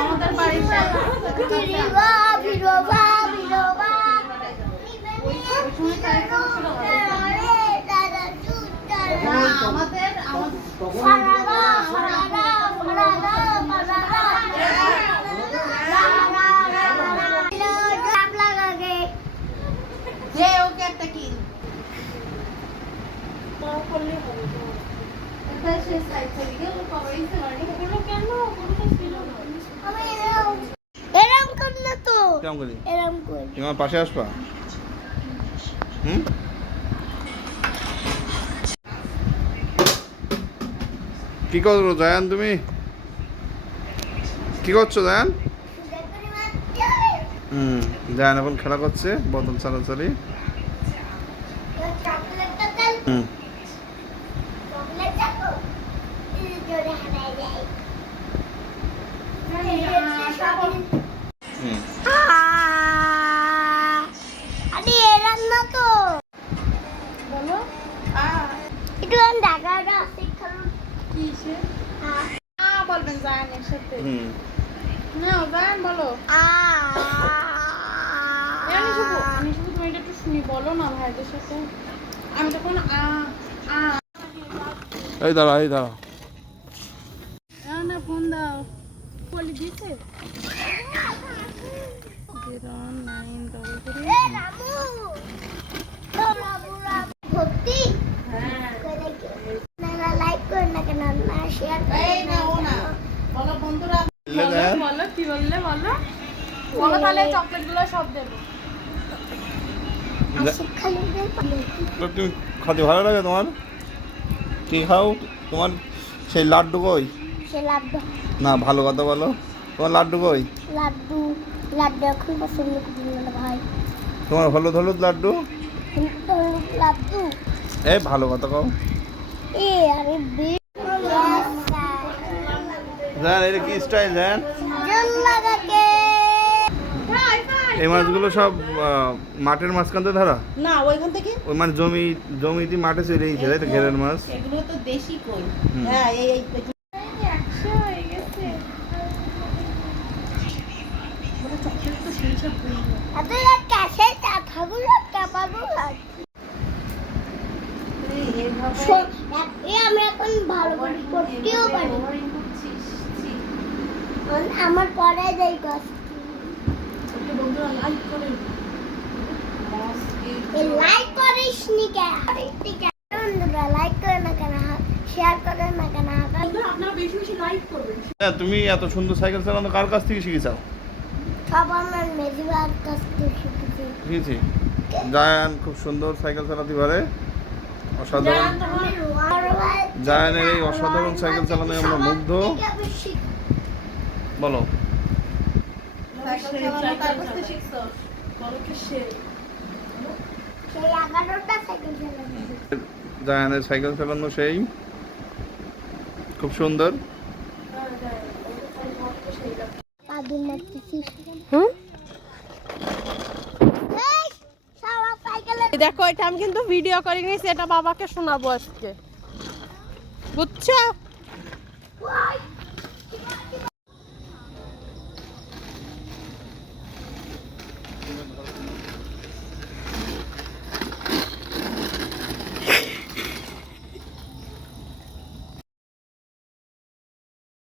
আমাদের বাড়িতে তোমার পাশে আসবা? কি করছো জায়ান? তুমি কি করছো জায়ান? জায়ান এখন খেলা করছে বোতল চালাচালি। বলবেন জায়ানের সাথে। না জায়ান বলো। তুমি একটু শুনি বলো না ভাইদের সাথে। আমি তখন এই দাঁড়া এই দাঁড়া না ফোন দাও। বলি দিতে বলো কি বললে বলো বলো তাহলে চকলেট গুলো সব দেবো। তুমি খাতে ভালো লাগে তোমার? কি খাও তোমার? সেই লাড্ডু কই? না ভালো কথা বলো, তোমার লাড্ডু কই? লাড্ডু এখন পছন্দ করি না ভাই। তোমার হলুদ হলুদ লাড্ডু? লাড্ডু এই ভালো কথা কও। আরে জান এটা কি স্টাইল জান? এই মাছগুলো সব মাঠের মাঝখান থেকে ধরা? না ওইখান থেকে ওই মানে জমিতে মাঠে চলে গেছে তাই তো, ঘেরের মাছ। এগুলো তো দেশি কই। হ্যাঁ এই 100 হয়ে গেছে। বড় চকলেট তো সেই সব কই। এত ক্যাশে টাকাগুলো কাপাবো আমি এখন ভালো করে করতেও পারি। আমার পরে যাই গাছ বন্ধুরা লাইক করেন। লাইক করিস নি কেন? বন্ধুরা লাইক করে না কেন, শেয়ার করে না কেন? আপনারা বেশি বেশি লাইক করবেন। তুমি এত সুন্দর সাইকেল চালানো কার কাছ থেকে শিখেছাও? সব আমার মেজবার কাছ থেকে শিখেছি। জায়ান খুব সুন্দর সাইকেল চালাতে পারে, অসাধারণ। জায়ানের এই অসাধারণ সাইকেল চালানো আমরা মুগ্ধ। বলো জায়ানের সাইকেল চালানো সেই খুব সুন্দর। দেখো এটা আমি কিন্তু ভিডিও করে নিয়েছি, এটা বাবাকে শোনাবো আজকে, বুঝছো?